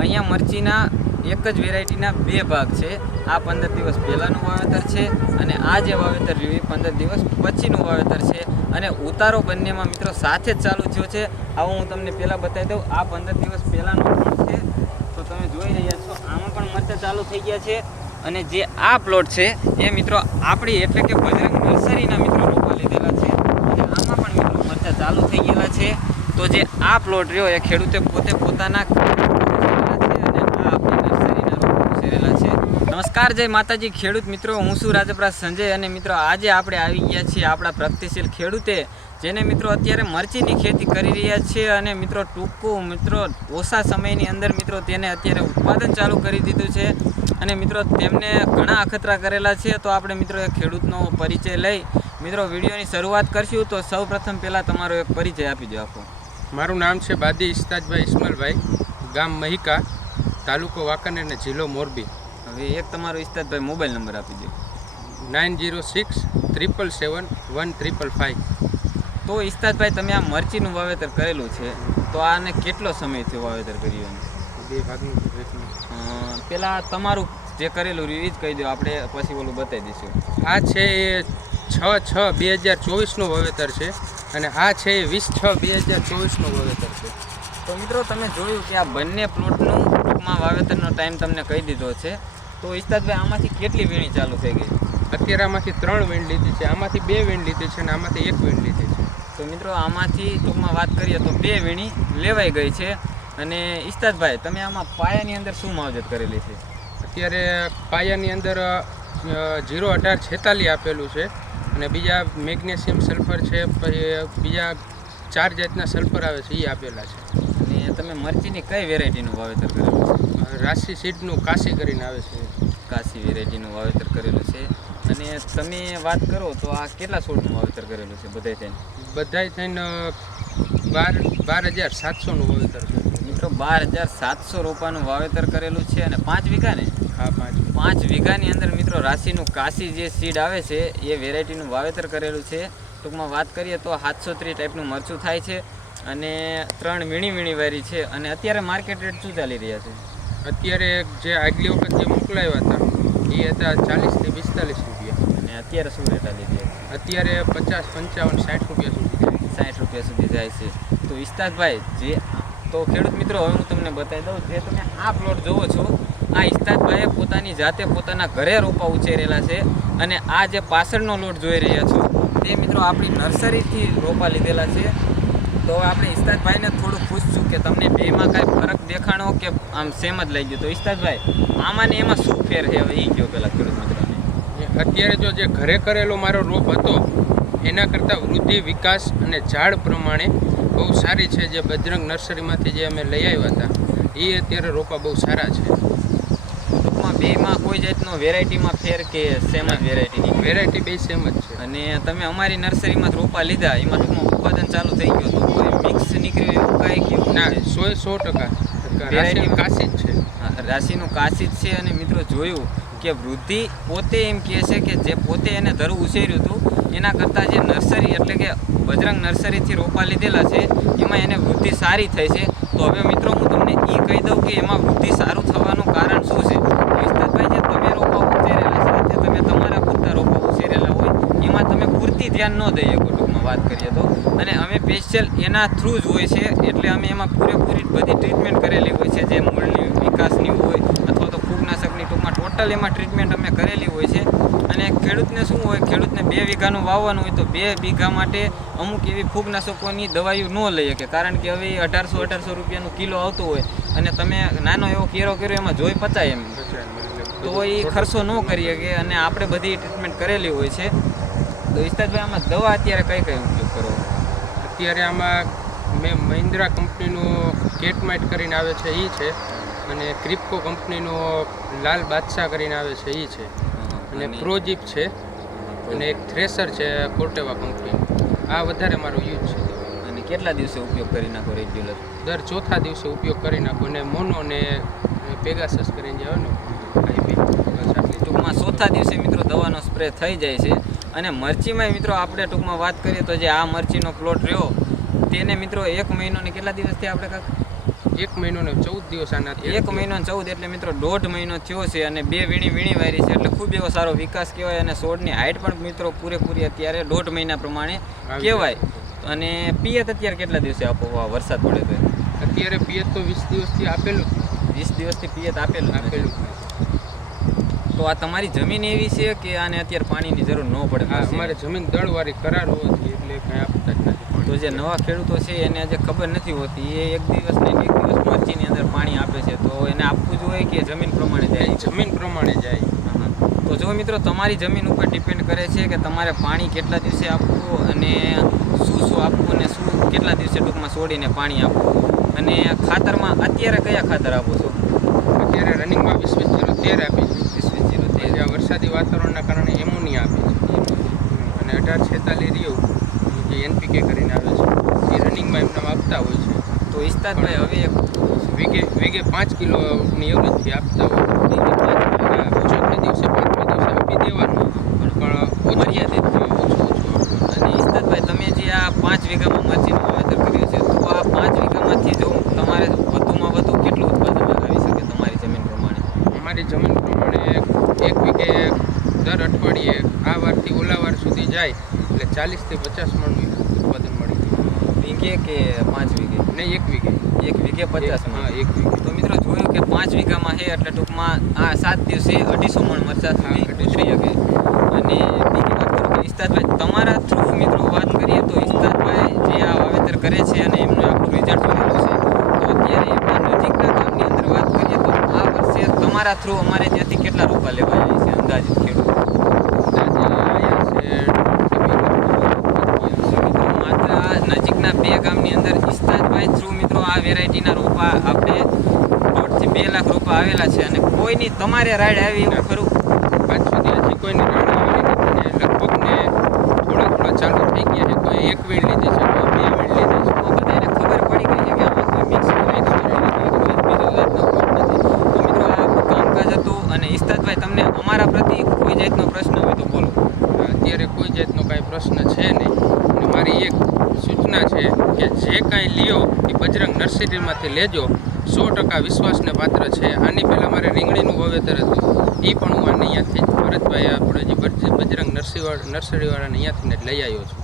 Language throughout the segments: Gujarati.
અહીંયા મરચીના એક જ વેરાયટીના બે ભાગ છે। આ 15 દિવસ પહેલાંનું વાવેતર છે અને આ જે વાવેતર રહ્યું એ 15 દિવસ પછીનું વાવેતર છે અને ઉતારો બંનેમાં મિત્રો સાથે જ ચાલુ થયો છે। આવું હું તમને પહેલાં બતાવી દઉં। આ 15 દિવસ પહેલાંનો પ્લોટ છે, તો તમે જોઈ રહ્યા છો આમાં પણ મરચાં ચાલુ થઈ ગયા છે અને જે આ પ્લોટ છે એ મિત્રો આપણી એટલે કે બજરંગ નર્સરીના મિત્રો રોપા લીધેલા છે અને આમાં પણ મિત્રો મરચાં ચાલુ થઈ ગયેલા છે। તો જે આ પ્લોટ રહ્યો એ ખેડૂતે પોતે પોતાના નમસ્કાર, જય માતાજી ખેડૂત મિત્રો, હું છું રાજપરા સંજય અને મિત્રો આજે આપણે આવી ગયા છીએ આપણા પ્રગતિશીલ ખેડૂતે જેને મિત્રો અત્યારે મરચીની ખેતી કરી રહ્યા છે અને મિત્રો ટૂંકું મિત્રો ઓછા સમયની અંદર મિત્રો તેને અત્યારે ઉત્પાદન ચાલુ કરી દીધું છે અને મિત્રો તેમને ઘણા અખતરા કરેલા છે। તો આપણે મિત્રો એ ખેડૂતનો પરિચય લઈ મિત્રો વિડીયોની શરૂઆત કરશું। તો સૌપ્રથમ પહેલાં તમારો એક પરિચય આપી દો આપો। મારું નામ છે બાદી ઇસ્તાજભાઈ ઇસ્માઇલભાઈ, ગામ મહિકા, તાલુકો વાંકાનેર અને જિલ્લો મોરબી। હવે એક તમારો ઇસ્તાજભાઈ મોબાઈલ નંબર આપી દો। 9067771555। તો ઇસ્તાજભાઈ તમે આ મરચીનું વાવેતર કરેલું છે, તો આને કેટલો સમય થયો વાવેતર કર્યું? બે ભાગનું પહેલાં તમારું જે કરેલું રહ્યું એ જ કહી દો, આપણે પછી ઓલું બતાવી દઈશું। આ છે એ 6/6/2024નું વાવેતર છે અને આ છે એ 20/6/2024નું વાવેતર છે। તો મિત્રો તમે જોયું કે આ બંને પ્લોટનું ટૂંકમાં વાવેતરનો ટાઈમ તમને કહી દીધો છે। તો ઇસ્તાજભાઈ આમાંથી કેટલી વીણી ચાલુ થઈ ગઈ? અત્યારે આમાંથી 3 વીણ લીધી છે, આમાંથી 2 વીણ લીધી છે અને આમાંથી 1 વીણ લીધી છે। તો મિત્રો આમાંથી ટૂંકમાં વાત કરીએ તો 2 વીણી લેવાઈ ગઈ છે। અને ઇસ્તાજભાઈ તમે આમાં પાયાની અંદર શું માવજત કરેલી છે? અત્યારે પાયાની અંદર 01846 આપેલું છે અને બીજા મેગ્નેશિયમ સલ્ફર છે, પછી બીજા 4 જાતના સલ્ફર આવે છે એ આપેલા છે। અને તમે મરચીની કઈ વેરાયટીનું વાવેતર કરેલું છે? રાશિ સીડનું કાશી કરીને આવે છે, કાશી વેરાયટીનું વાવેતર કરેલું છે। અને તમે વાત કરો તો આ કેટલા છોડનું વાવેતર કરેલું છે બધાય થઈને 12,700નું વાવેતર છે મિત્રો। 12,700 રોપાનું વાવેતર કરેલું છે અને 5 વીઘા ને? હા, 5 વીઘાની અંદર મિત્રો રાશિનું કાશી જે સીડ આવે છે એ વેરાયટીનું વાવેતર કરેલું છે। ટૂંકમાં વાત કરીએ તો 730 ટાઈપનું મરચું થાય છે અને 3 વીણી વારી છે। અને અત્યારે માર્કેટ રેટ શું ચાલી રહ્યા છે? અત્યારે જે આગલી વખત જે મોકલાવ્યા હતા એ હતા 40 થી 45 રૂપિયા અને અત્યારે શું રેટ ચાલી રહ્યા છે? અત્યારે 50, 55, 60 રૂપિયા સુધી 60 રૂપિયા સુધી જાય છે। તો ઇસ્તાજભાઈ જે તો ખેડૂત મિત્રો હવે હું તમને બતાવી દઉં, જે તમે આ પ્લોટ જોવો છો આ ઇસ્તાજભાઈએ પોતાની જાતે પોતાના ઘરે રોપા ઉછેરેલા છે અને આ જે પાછળનો લોટ જોઈ રહ્યા છો તે મિત્રો આપણી નર્સરીથી રોપા લીધેલા છે। તો આપણે ઇસ્તાજભાઈને થોડું પૂછશું કે તમને બેમાં કાંઈ ફરક દેખાણો કે આમ સેમ જ લઈ ગયું? તો ઇસ્તાજભાઈ આમાં ને એમાં શું ફેર છે હવે એ કહો પહેલાં ખેડૂત મિત્રોને। અત્યારે જો જે ઘરે કરેલો મારો રોપ હતો એના કરતાં વૃદ્ધિ, વિકાસ અને ઝાડ પ્રમાણે બહુ સારી છે। જે બજરંગ નર્સરીમાંથી જે અમે લઈ આવ્યા હતા એ અત્યારે રોપા બહુ સારા છે। ટૂંકમાં બેમાં કોઈ જાતનો વેરાયટીમાં ફેર કે સેમ જ વેરાયટી બે સેમ જ છે। અને તમે અમારી નર્સરીમાં રોપા લીધા એમાં ટૂંકમાં ઉત્પાદન ચાલુ થઈ ગયું તો કોઈ મિક્સ નીકળ્યું એવું કાંઈ કેવું? ના, 100% રાશિનું કાશી જ છે। રાશિનું કાશી જ છે। અને મિત્રો જોયું કે વૃદ્ધિ પોતે એમ કહે છે કે જે પોતે એને ધરું ઉછેર્યું હતું એના કરતાં જે નર્સરી એટલે કે બજરંગ નર્સરીથી રોપા લીધેલા છે એમાં એને વૃદ્ધિ સારી થઈ છે। તો હવે મિત્રો હું તમને એ કહી દઉં કે એમાં વૃદ્ધિ સારું થવાનું કારણ શું છે? વિસ્તારભાઈ જે તમે રોપા ઉછેરેલા છે તે તમે તમારા પૂરતા રોપા ઉછેરેલા હોય એમાં તમે પૂરતી ધ્યાન ન દઈએ ટૂંકમાં વાત કરીએ તો। અને અમે સ્પેશિયલ એના થ્રુ જ હોય છે એટલે અમે એમાં પૂરેપૂરી બધી ટ્રીટમેન્ટ કરેલી હોય છે, જે મૂળની વિકાસની હોય અથવા તો ફૂગનાશકની ટૂંકમાં ટોટલ એમાં ટ્રીટમેન્ટ અમે કરેલી હોય છે। અને ખેડૂતને શું હોય, ખેડૂતને 2 વીઘાનું વાવવાનું હોય તો 2 વીઘા માટે અમુક એવી ફૂગનાશકોની દવાઈઓ ન લઈએ કે કારણ કે હવે 1800 રૂપિયાનું કિલો આવતું હોય અને તમે નાનો એવો કેરો કર્યો એમાં જોઈ પચાય એમ તો એ ખર્ચો ન કરીએ કે અને આપણે બધી ટ્રીટમેન્ટ કરેલી હોય છે। તો ઇસ્તાજભાઈ આમાં દવા અત્યારે કઈ ઉપયોગ કરો? અત્યારે આમાં મેં મહિન્દ્રા કંપનીનું કેટમાઇટ કરીને આવે છે એ છે અને ક્રિપ્કો કંપનીનો લાલ બાદશાહ કરીને આવે છે એ છે અને પ્રોજીપ છે અને એક થ્રેસર છે કોર્ટેવા કંપનીનું। આ વધારે મારો યુઝ છે। અને કેટલા દિવસે ઉપયોગ કરી નાખો રેગ્યુલર? દર ચોથા દિવસે ઉપયોગ કરી નાખો અને મોનો ને પેગાસસ કરીને જે આવે ને ટૂંકમાં ચોથા દિવસે મિત્રો દવાનો સ્પ્રે થઈ જાય છે। અને મરચીમાં મિત્રો આપણે ટૂંકમાં વાત કરીએ તો જે આ મરચીનો પ્લોટ રહ્યો તેને મિત્રો 1 મહિનો ને કેટલા દિવસથી આપણે કાંક 1 મહિનો ને 14 દિવસ આના 1 મહિનો ને 14 એટલે મિત્રો 1.5 મહિનો થયો છે અને 2 વીણી વારી છે એટલે ખૂબ એવો સારો વિકાસ કહેવાય અને છોડની હાઇટ પણ મિત્રો પૂરેપૂરી અત્યારે 1.5 મહિના પ્રમાણે કહેવાય. અને પિયત અત્યારે કેટલા દિવસે આપો વરસાદ પડે તો? અત્યારે પિયત તો 20 દિવસથી આપેલું 20 દિવસથી પિયત આપેલું. તો આ તમારી જમીન એવી છે કે આને અત્યારે પાણીની જરૂર ન પડે? અમારે જમીન દળવાળી કરાર હોવાથી એટલે કંઈ આપતા જ નથી. તો જે નવા ખેડૂતો છે એને આજે ખબર નથી હોતી, એ એક દિવસ ને એક દિવસ મરચીની અંદર પાણી આપે છે, તો એને આપવું જોઈએ કે જમીન પ્રમાણે જાય? જમીન પ્રમાણે જાય. તો જો મિત્રો તમારી જમીન ઉપર ડિપેન્ડ કરે છે કે તમારે પાણી કેટલા દિવસે આપવું અને શું આપવું અને શું કેટલા દિવસે ટૂંકમાં છોડીને પાણી આપવું. અને ખાતરમાં અત્યારે કયા ખાતર આપો છો? અત્યારે રનિંગમાં 20-20-0-13 આપી છે. 20-20-0-13. આ વરસાદી વાતાવરણના કારણે એમોનિયા આપી છે અને 1846 રહ્યું જે NPK કરીને આવે છે એ રનિંગમાં એમને આપતા હોય છે. તો ઇસ્તાદભાઈ હવે વીઘે 5 કિલોની એવરેજથી આપતા હોય. ચોથે દિવસે 5મે દિવસે આપી દેવાનું પણ મર્યાદિત અને ઇસ્તાદભાઈ તમે જે આ 5 વીઘામાં મરચીનું વાવેતર કર્યું છે, તો આ 5 વીઘામાંથી જો તમારે વધુમાં વધુ કેટલું ઉત્પાદન આવી શકે તમારી જમીન પ્રમાણે? અમારી જમીન પ્રમાણે 1 વીઘે દર અઠવાડિયે આ વારથી ઓલા વાર સુધી જાય એટલે 40 થી 50 મણનું ઉત્પાદન મળી જાય. વીઘે કે 5 વીઘે? નહીં, 1 વીઘે. 1 વીઘે 50 મણ? હા, 1 વીઘે. તો મિત્રો જોયું કે 5 વીઘામાં છે એટલે ટૂંકમાં આ 7 દિવસે 250 મણ મરચા સુધી ઉતરી શકે. અને બીજી વાત કરું કે ઇસ્તાદભાઈ તમારા થ્રુ મિત્રો વાત કરીએ તો ઇસ્તાદભાઈ જે આ વાવેતર કરે છે અને એમને આપણું રિઝલ્ટ મળેલું છે, તો અત્યારે એમના નજીકના ગામની અંદર વાત કરીએ તો આ વર્ષે તમારા થ્રુ અમારે ત્યાંથી કેટલા રોપા લેવા જાય છે અંદાજિત ખેડૂત? માત્ર આ નજીકના 2 ગામની અંદર ઇસ્તાદભાઈ થ્રુ મિત્રો આ વેરાયટીના રોપા આપણે 1.5 થી 2 લાખ રોપા આવેલા છે. અને કોઈની તમારે રાઈડ આવી એવું ખરું? આજ સુધી હજી કોઈની રાઈડ આવેલી નથી. લગભગ ને થોડા ચાલુ થઈ ગયા છે. કોઈ 1 વીણ લીધી છે, કોઈ 2 વીણ લીધી છે. તો બધાને ખબર પડી ગઈ છે કે આમાં કોઈ મિક્સ કોઈ બીજો જાતનો ખોટ નથી. તો મિત્રો આ આપણું કામકાજ હતું અને ઇસ્તાદભાઈ તમને અમારા પ્રતિ કોઈ જાતનો પ્રશ્ન હોય તો બોલો. અત્યારે કોઈ જાતનો કાંઈ પ્રશ્ન છે નહીં અને મારી એક સૂચના છે કે જે કાંઈ લ્યો એ બજરંગ નર્સરીમાંથી લેજો. 100% વિશ્વાસને પાત્ર છે. આની પહેલાં મારે રીંગણીનું વાવેતર હતું, એ પણ હું આને અહીંયાથી ભરતભાઈ આપણે જે બજરંગ નર્સરીવાળાને અહીંયાથી જ લઈ આવ્યો છું.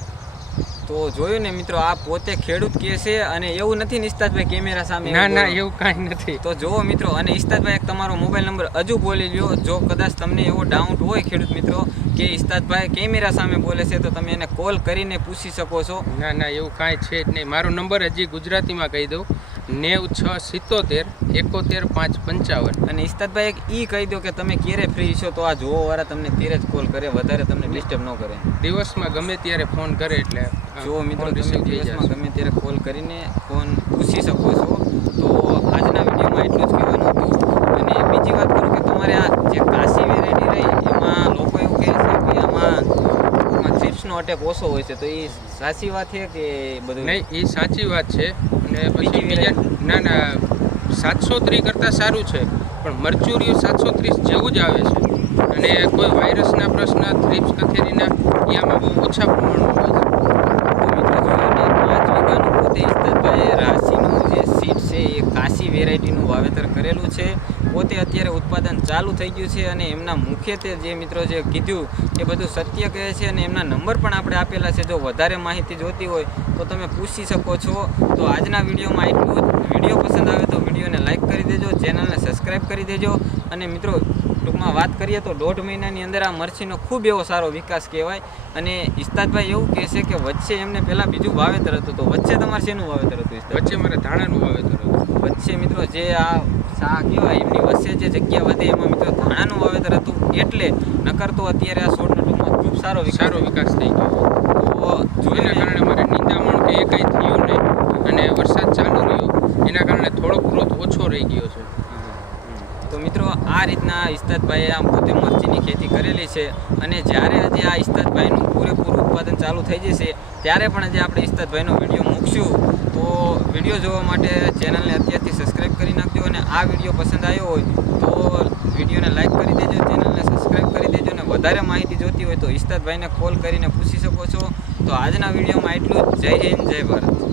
તો જોયું ને મિત્રો, આ પોતે ખેડૂત કહે છે અને એવું નથી ને ઇસ્તાદભાઈ કેમેરા સામે? ના, એવું કાંઈ નથી. તો જુઓ મિત્રો, અને ઇસ્તાદભાઈ એક તમારો મોબાઈલ નંબર હજુ બોલી લ્યો. જો કદાચ તમને એવો ડાઉટ હોય ખેડૂત મિત્રો કે ઇસ્તાદભાઈ કેમેરા સામે બોલે છે, તો તમે એને કોલ કરીને પૂછી શકો છો. ના, એવું કાંઈ છે જ નહીં. મારો નંબર હજી ગુજરાતીમાં કહી દઉં, 9677 71 555. અને ઇસ્તાદભાઈ એક ઈ કહી દો કે તમે ક્યારે ફ્રી છો, તો આ જોવાવાળા તમને ત્યારે જ કોલ કરે, વધારે તમને ડિસ્ટર્બ ન કરે. દિવસમાં ગમે ત્યારે ફોન કરે એટલે જો મિત્રો રિસીવ થઈ દિવસમાં જશે. ગમે ત્યારે કોલ કરીને ફોન પૂછી શકો છો. તો આજના વિડીયોમાં એટલું જ કહેવાનું હતું. અને બીજી વાત કરું કે તમારે આ જે કાશી વેરાયટી રહી એમાં લોકો એવું કહે છે કે આમાં થ્રિપ્સનો અટેક ઓછો હોય છે, તો એ સાચી વાત છે કે બધું? નહીં, એ સાચી વાત છે. અને પછી બીજા ના 730 કરતાં સારું છે, પણ મરચુરીઓ 730 જેવું જ આવે છે. અને કોઈ વાયરસના પ્રશ્ન, થ્રિપ્સ કથેરીના એ આમાં બહુ ઓછા પ્રમાણમાં હોય છે. પોતે ઇસ્તાદભાઈ રાશિનું જે સીડ છે એ કાશી વેરાયટીનું વાવેતર કરેલું છે. પોતે અત્યારે ઉત્પાદન ચાલુ થઈ ગયું છે અને એમના મુખ્યત્વે જે મિત્રો જે કીધું એ બધું સત્ય કહે છે અને એમના નંબર પણ આપણે આપેલા છે. જો વધારે માહિતી જોતી હોય તો તમે પૂછી શકો છો. તો આજના વિડીયોમાં એટલું જ. વિડીયો પસંદ આવે તો વિડીયોને લાઇક કરી દેજો, ચેનલને સબસ્ક્રાઈબ કરી દેજો. અને મિત્રો ટૂંકમાં વાત કરીએ તો 1.5 મહિનાની અંદર આ મરચીનો ખૂબ એવો સારો વિકાસ કહેવાય. અને ઇસ્તાદભાઈ એવું કહે છે કે વચ્ચે એમને પહેલાં બીજું વાવેતર હતું, તો વચ્ચે તમારે શેનું વાવેતર હતું? વચ્ચે મારે ધાણાનું વાવેતર હતું. વચ્ચે મિત્રો જે આ શા કહેવાય એમની વચ્ચે જે જગ્યા વધે એમાં મિત્રો ધાણાનું વાવેતર હતું, એટલે નકર તો અત્યારે આ છોડનો ટૂંકમાં ખૂબ સારો વિકાસ થઈ ગયો. તો એના કારણે મારે નિંદામણ કે એ કંઈ થયું નહીં અને વરસાદ ચાલુ રહ્યો એના કારણે થોડો ગ્રોથ ઓછો રહી ગયો છે. તો મિત્રો આ રીતના ઇસ્તાદભાઈએ આમ પોતે મરચીની ખેતી કરેલી છે. અને જ્યારે આજે આ ઇસ્તાદભાઈનું પૂરેપૂરું ઉત્પાદન ચાલુ થઈ જશે ત્યારે પણ આજે આપણે ઇસ્તાદભાઈનો વિડીયો મૂકશું. તો વિડીયો જોવા માટે ચેનલને અત્યારથી સબસ્ક્રાઈબ કરી નાખજો. અને આ વિડીયો પસંદ આવ્યો હોય તો વિડીયોને લાઇક કરી દેજો, ચેનલને સબસ્ક્રાઈબ કરી દેજો. અને વધારે માહિતી જોતી હોય તો ઇસ્તાદભાઈને કોલ કરીને પૂછી શકો છો. તો આજના વિડીયોમાં એટલું જ. જય હિન્દ, જય ભારત.